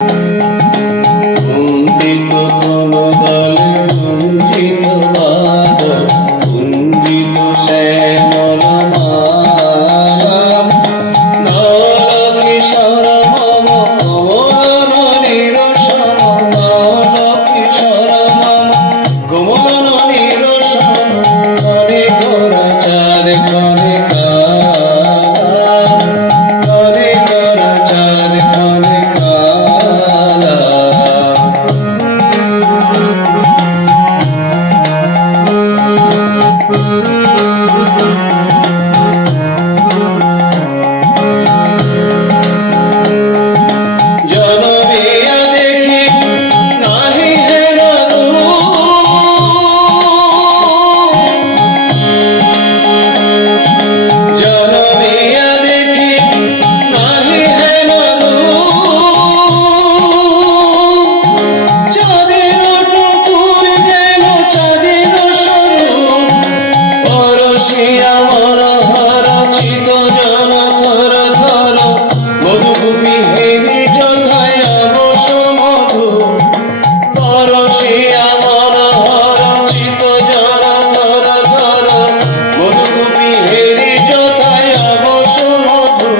you আসিয়া মর হর চিত জন ধর। ধর মধুকুপি হেরি যথায় রস মধু। পরশিয়া মর হর চিত জন ধর। ধর মধুকুপি হেরি যথায় রস মধু।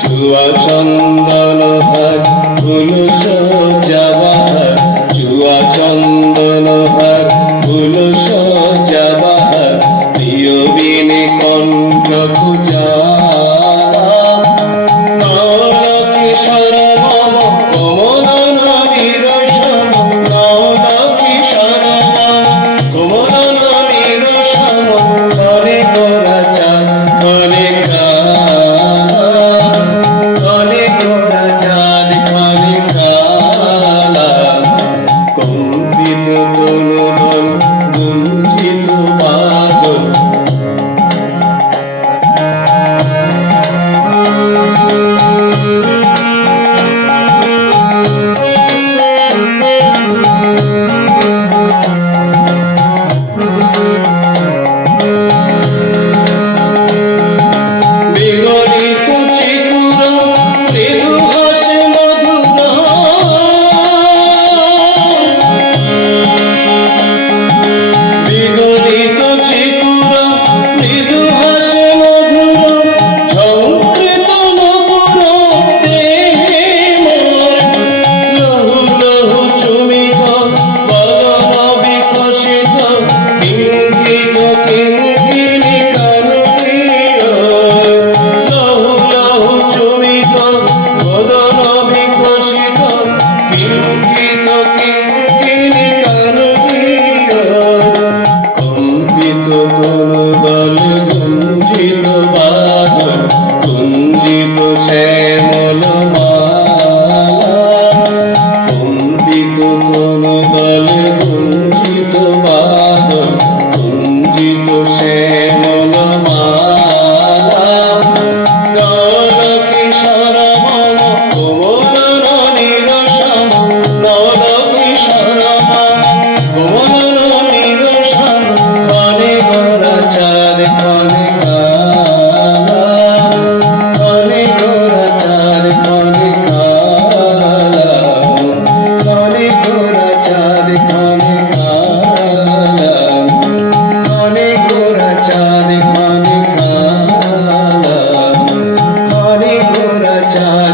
চুয়া চন্দন হাট ফুলসা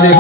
de